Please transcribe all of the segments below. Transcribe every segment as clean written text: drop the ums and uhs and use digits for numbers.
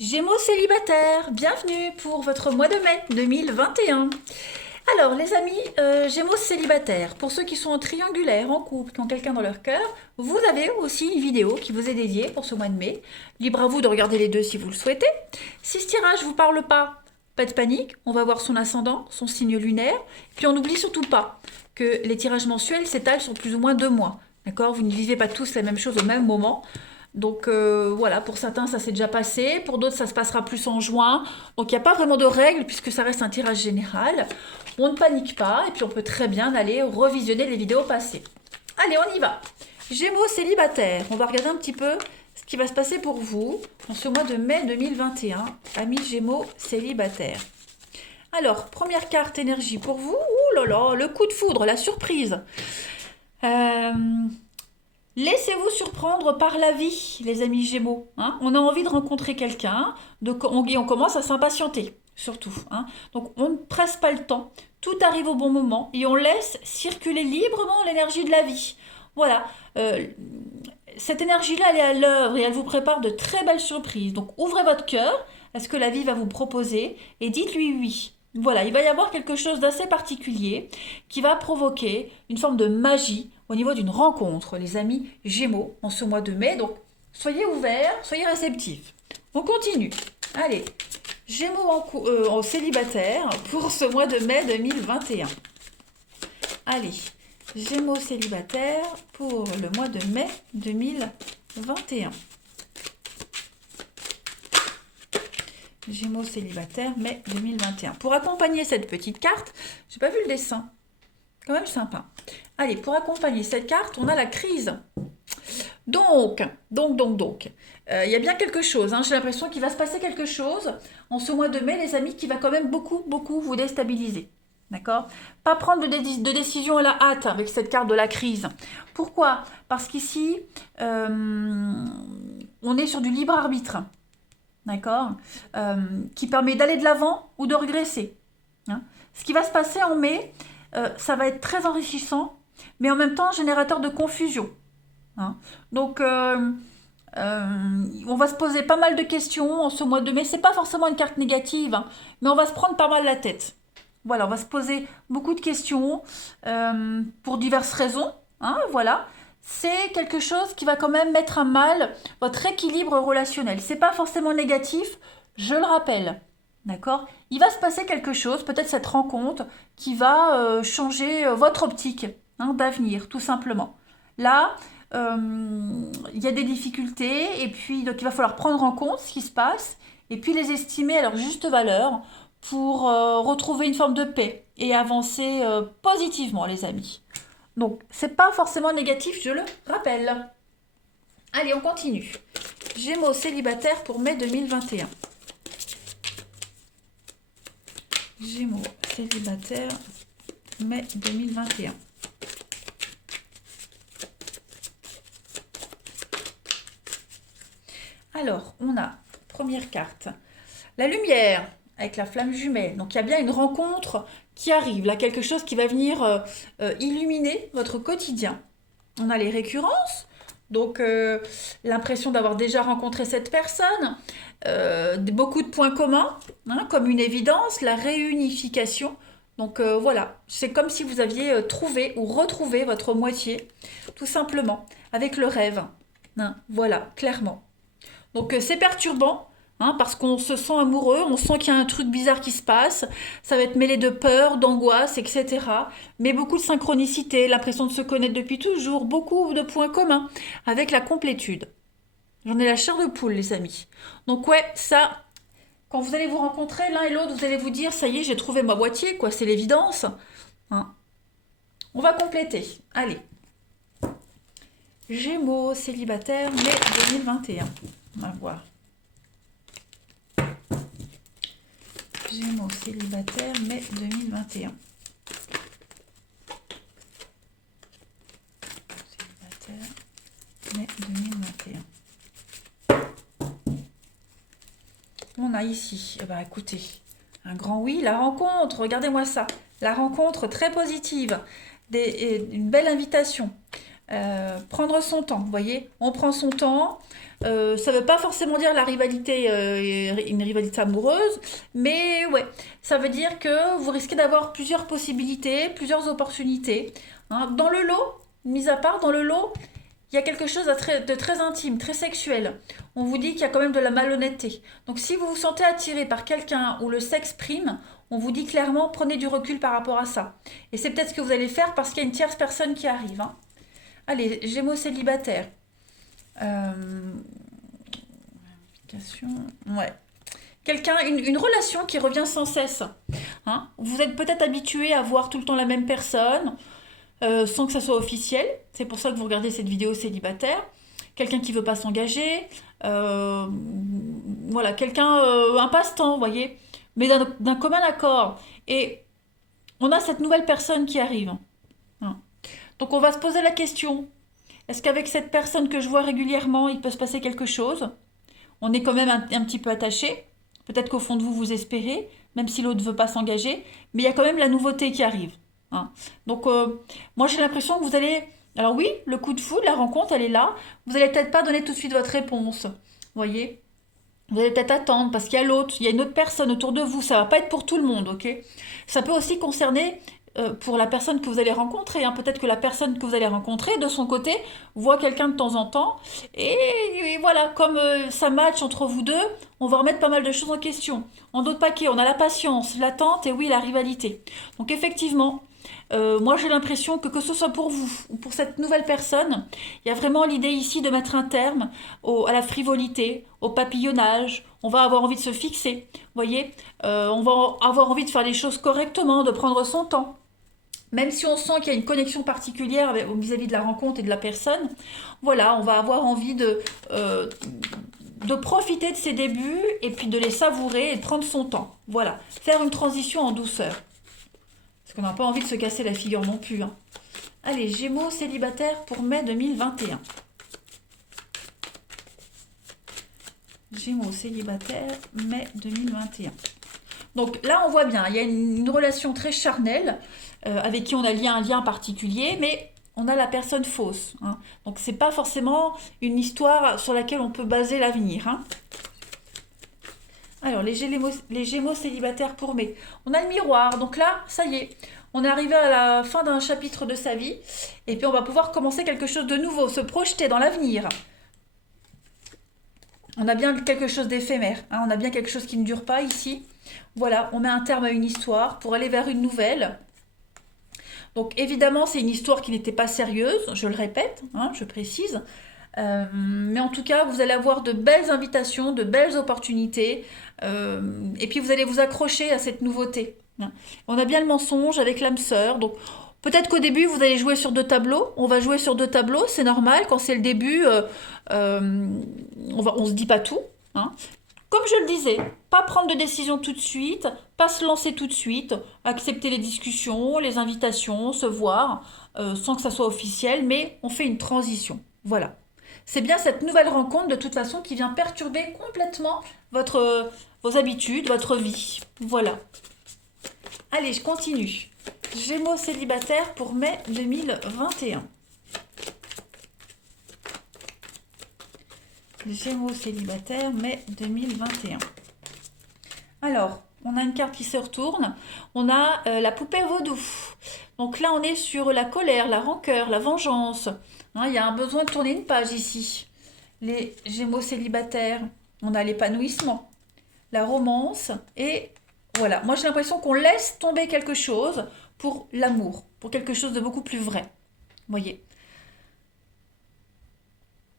Gémeaux célibataires, bienvenue pour votre mois de mai 2021. Alors les amis, Gémeaux célibataires, pour ceux qui sont en triangulaire, en couple, qui ont quelqu'un dans leur cœur, vous avez aussi une vidéo qui vous est dédiée pour ce mois de mai. Libre à vous de regarder les deux si vous le souhaitez. Si ce tirage ne vous parle pas de panique, on va voir son ascendant, son signe lunaire, puis on n'oublie surtout pas que les tirages mensuels s'étalent sur plus ou moins 2 mois. D'accord? Vous ne vivez pas tous la même chose au même moment. Donc voilà, pour certains ça s'est déjà passé, pour d'autres ça se passera plus en juin. Donc il n'y a pas vraiment de règles puisque ça reste un tirage général. On ne panique pas et puis on peut très bien aller revisionner les vidéos passées. Allez, on y va. Gémeaux célibataires, on va regarder un petit peu ce qui va se passer pour vous en ce mois de mai 2021, amis Gémeaux célibataires. Alors, première carte énergie pour vous. Ouh là là, le coup de foudre, la surprise. Euh, Laissez-vous surprendre par la vie, les amis Gémeaux. Hein. On a envie de rencontrer quelqu'un, on commence à s'impatienter, surtout. Hein. Donc on ne presse pas le temps, tout arrive au bon moment et on laisse circuler librement l'énergie de la vie. Voilà, euh, cette énergie-là, elle est à l'œuvre et elle vous prépare de très belles surprises. Donc ouvrez votre cœur à ce que la vie va vous proposer et dites-lui oui. Voilà, il va y avoir quelque chose d'assez particulier qui va provoquer une forme de magie au niveau d'une rencontre, les amis Gémeaux, en ce mois de mai. Donc soyez ouverts, soyez réceptifs. On continue. Allez, Gémeaux en célibataire pour ce mois de mai 2021. Allez, Gémeaux célibataire pour le mois de mai 2021. Gémeaux célibataire, mai 2021. Pour accompagner cette petite carte, j'ai pas vu le dessin. Quand même sympa. Allez, pour accompagner cette carte, on a la crise. Donc, il y a bien quelque chose. Hein. J'ai l'impression qu'il va se passer quelque chose en ce mois de mai, les amis, qui va quand même beaucoup vous déstabiliser. D'accord? Pas prendre de décision à la hâte avec cette carte de la crise. Pourquoi? Parce qu'ici, on est sur du libre arbitre. D'accord? Qui permet d'aller de l'avant ou de regresser. Hein. Ce qui va se passer en mai, ça va être très enrichissant, mais en même temps générateur de confusion. Hein. Donc, on va se poser pas mal de questions en ce mois de mai. C'est pas forcément une carte négative, hein, mais on va se prendre pas mal la tête. Voilà, on va se poser beaucoup de questions pour diverses raisons. Hein, voilà. C'est quelque chose qui va quand même mettre à mal votre équilibre relationnel. C'est pas forcément négatif, je le rappelle. D'accord? Il va se passer quelque chose, peut-être cette rencontre, qui va changer votre optique hein, d'avenir, tout simplement. Là, il y a des difficultés, et puis donc il va falloir prendre en compte ce qui se passe, et puis les estimer à leur juste valeur pour retrouver une forme de paix et avancer positivement, les amis. Donc, c'est pas forcément négatif, je le rappelle. Allez, on continue. Gémeaux célibataire pour mai 2021. Gémeaux célibataire, mai 2021. Alors, on a, première carte, la lumière avec la flamme jumelle. Donc, il y a bien une rencontre qui arrive, là, quelque chose qui va venir illuminer votre quotidien. On a les récurrences, donc l'impression d'avoir déjà rencontré cette personne, beaucoup de points communs, hein, comme une évidence, la réunification. Donc voilà, c'est comme si vous aviez trouvé ou retrouvé votre moitié, tout simplement, avec le rêve. Hein, voilà, clairement. Donc c'est perturbant, hein, parce qu'on se sent amoureux, on sent qu'il y a un truc bizarre qui se passe, ça va être mêlé de peur, d'angoisse, etc. Mais beaucoup de synchronicité, l'impression de se connaître depuis toujours, beaucoup de points communs avec la complétude. J'en ai la chair de poule, les amis. Donc ouais, ça, quand vous allez vous rencontrer l'un et l'autre, vous allez vous dire, ça y est, j'ai trouvé ma moitié, quoi, c'est l'évidence. Hein. On va compléter. Allez. Gémeaux, célibataire, mai 2021. On va voir. Gémeaux célibataire, mai 2021. Célibataire, mai 2021. On a ici, eh ben, écoutez, un grand oui, la rencontre, regardez-moi ça. La rencontre très positive, une belle invitation. Prendre son temps, vous voyez, on prend son temps. Ça ne veut pas forcément dire la rivalité, une rivalité amoureuse, mais ouais, ça veut dire que vous risquez d'avoir plusieurs possibilités, plusieurs opportunités. Hein. Dans le lot, mis à part, dans le lot, il y a quelque chose de très intime, très sexuel. On vous dit qu'il y a quand même de la malhonnêteté. Donc si vous vous sentez attiré par quelqu'un où le sexe prime, on vous dit clairement, prenez du recul par rapport à ça. Et c'est peut-être ce que vous allez faire parce qu'il y a une tierce personne qui arrive. Hein. Allez, Gémeaux célibataire. Ouais. Quelqu'un, une relation qui revient sans cesse. Hein. Vous êtes peut-être habitué à voir tout le temps la même personne, sans que ça soit officiel. C'est pour ça que vous regardez cette vidéo célibataire. Quelqu'un qui veut pas s'engager. Voilà, quelqu'un, un passe-temps, vous voyez. Mais d'un commun accord. Et on a cette nouvelle personne qui arrive. Hein. Donc on va se poser la question, est-ce qu'avec cette personne que je vois régulièrement, il peut se passer quelque chose? On est quand même un petit peu attaché. Peut-être qu'au fond de vous, vous espérez, même si l'autre ne veut pas s'engager. Mais il y a quand même la nouveauté qui arrive. Hein. Donc moi j'ai l'impression que vous allez... Alors oui, le coup de foudre, la rencontre, elle est là. Vous n'allez peut-être pas donner tout de suite votre réponse. Vous voyez? Vous allez peut-être attendre parce qu'il y a l'autre, il y a une autre personne autour de vous. Ça va pas être pour tout le monde, ok? Ça peut aussi concerner pour la personne que vous allez rencontrer. Hein. Peut-être que la personne que vous allez rencontrer, de son côté, voit quelqu'un de temps en temps. Et voilà, comme ça match entre vous deux, on va remettre pas mal de choses en question. En d'autres paquets, on a la patience, l'attente et oui, la rivalité. Donc effectivement, moi j'ai l'impression que ce soit pour vous ou pour cette nouvelle personne, il y a vraiment l'idée ici de mettre un terme à la frivolité, au papillonnage. On va avoir envie de se fixer, vous voyez. On va avoir envie de faire les choses correctement, de prendre son temps. Même si on sent qu'il y a une connexion particulière vis-à-vis de la rencontre et de la personne, voilà, on va avoir envie de profiter de ses débuts et puis de les savourer et de prendre son temps. Voilà, faire une transition en douceur. Parce qu'on n'a pas envie de se casser la figure non plus. Hein. Allez, Gémeaux célibataire pour mai 2021. Gémeaux célibataire, mai 2021. Donc là, on voit bien, il y a une relation très charnelle avec qui on a lié un lien particulier, mais on a la personne fausse. Hein. Donc c'est pas forcément une histoire sur laquelle on peut baser l'avenir. Hein. Alors, les Gémeaux célibataires pour mai. On a le miroir, donc là, ça y est, on est arrivé à la fin d'un chapitre de sa vie, et puis on va pouvoir commencer quelque chose de nouveau, se projeter dans l'avenir. On a bien quelque chose d'éphémère, hein, on a bien quelque chose qui ne dure pas ici. Voilà, on met un terme à une histoire pour aller vers une nouvelle. Donc évidemment, c'est une histoire qui n'était pas sérieuse, je le répète, hein, je précise. Mais en tout cas, vous allez avoir de belles invitations, de belles opportunités, et puis vous allez vous accrocher à cette nouveauté. Hein. On a bien le mensonge avec l'âme sœur, donc peut-être qu'au début vous allez jouer sur deux tableaux. On va jouer sur deux tableaux, c'est normal. Quand c'est le début, on se dit pas tout. Hein. Comme je le disais, pas prendre de décision tout de suite, pas se lancer tout de suite, accepter les discussions, les invitations, se voir, sans que ça soit officiel, mais on fait une transition. Voilà. C'est bien cette nouvelle rencontre de toute façon qui vient perturber complètement vos habitudes, votre vie. Voilà. Allez, je continue. Gémeaux célibataire pour mai 2021. Gémeaux célibataire, mai 2021. Alors, on a une carte qui se retourne. On a la poupée vaudou. Donc là, on est sur la colère, la rancœur, la vengeance. Hein, il y a un besoin de tourner une page ici. Les Gémeaux célibataires, on a l'épanouissement, la romance et voilà. Moi, j'ai l'impression qu'on laisse tomber quelque chose pour l'amour, pour quelque chose de beaucoup plus vrai. Vous voyez.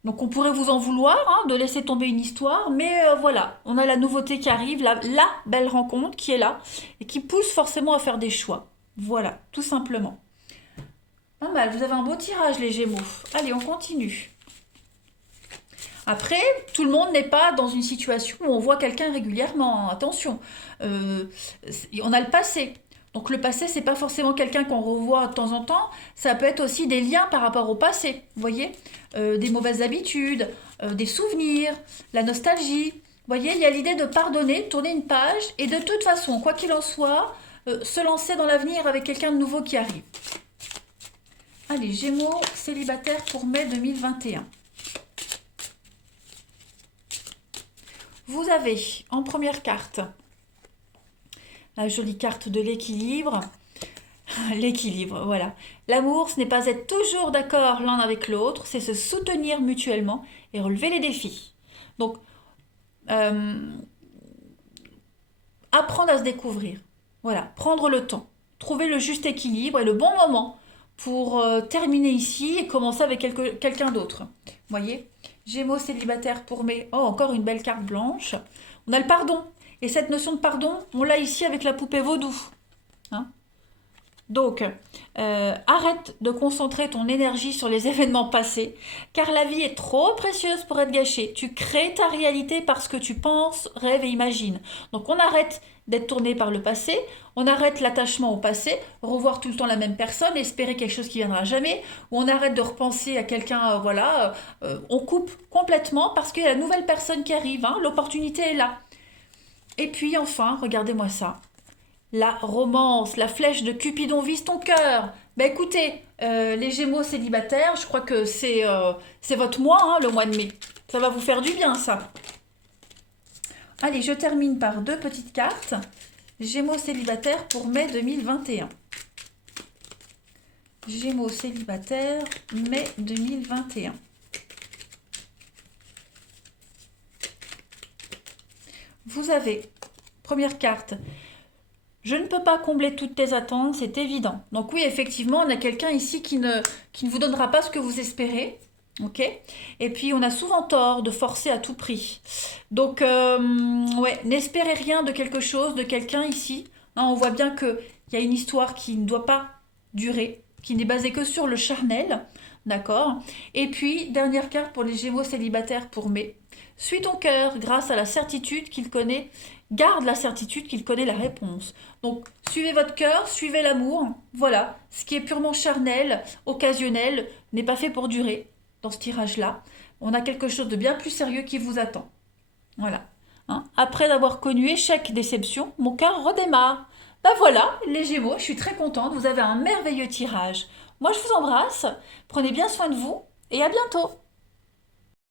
Donc on pourrait vous en vouloir hein, de laisser tomber une histoire, mais voilà, on a la nouveauté qui arrive, la belle rencontre qui est là et qui pousse forcément à faire des choix. Voilà, tout simplement. Pas mal, vous avez un beau tirage les Gémeaux. Allez, on continue. Après, tout le monde n'est pas dans une situation où on voit quelqu'un régulièrement. Hein. Attention, on a le passé. Donc le passé, c'est pas forcément quelqu'un qu'on revoit de temps en temps. Ça peut être aussi des liens par rapport au passé. Vous voyez, des mauvaises habitudes, des souvenirs, la nostalgie. Vous voyez, il y a l'idée de pardonner, tourner une page et de toute façon, quoi qu'il en soit, se lancer dans l'avenir avec quelqu'un de nouveau qui arrive. Allez, Gémeaux, célibataire pour mai 2021. Vous avez en première carte la jolie carte de l'équilibre. L'équilibre, voilà. L'amour, ce n'est pas être toujours d'accord l'un avec l'autre, c'est se soutenir mutuellement et relever les défis. Donc, apprendre à se découvrir. Voilà, prendre le temps, trouver le juste équilibre et le bon moment pour terminer ici et commencer avec quelqu'un d'autre. Vous voyez, Gémeaux célibataire pour mai. Oh, encore une belle carte blanche. On a le pardon. Et cette notion de pardon, on l'a ici avec la poupée vaudou. Hein. Donc, arrête de concentrer ton énergie sur les événements passés, car la vie est trop précieuse pour être gâchée. Tu crées ta réalité parce que tu penses, rêves et imagines. Donc, on arrête d'être tourné par le passé, on arrête l'attachement au passé, revoir tout le temps la même personne, espérer quelque chose qui viendra jamais, ou on arrête de repenser à quelqu'un, on coupe complètement parce qu'il y a la nouvelle personne qui arrive, hein, l'opportunité est là. Et puis enfin, regardez-moi ça. La romance, la flèche de Cupidon vise ton cœur. Ben écoutez, les Gémeaux célibataires, je crois que c'est votre mois, hein, le mois de mai. Ça va vous faire du bien, ça. Allez, je termine par deux petites cartes. Gémeaux célibataires pour mai 2021. Gémeaux célibataires, mai 2021. Vous avez, première carte, je ne peux pas combler toutes tes attentes, c'est évident. Donc oui, effectivement, on a quelqu'un ici qui ne vous donnera pas ce que vous espérez. Ok. Et puis, on a souvent tort de forcer à tout prix. Donc, ouais, n'espérez rien de quelque chose, de quelqu'un ici. Hein, on voit bien qu'il y a une histoire qui ne doit pas durer, qui n'est basée que sur le charnel. D'accord. Et puis, dernière carte pour les Gémeaux célibataires pour mai. Suis ton cœur grâce à la certitude qu'il connaît. Garde la certitude qu'il connaît la réponse. Donc, suivez votre cœur, suivez l'amour. Voilà. Ce qui est purement charnel, occasionnel, n'est pas fait pour durer. Dans ce tirage-là, on a quelque chose de bien plus sérieux qui vous attend. Voilà. Hein. Après avoir connu échec, déception, mon cœur redémarre. Ben voilà, les Gémeaux, je suis très contente. Vous avez un merveilleux tirage. Moi, je vous embrasse. Prenez bien soin de vous et à bientôt.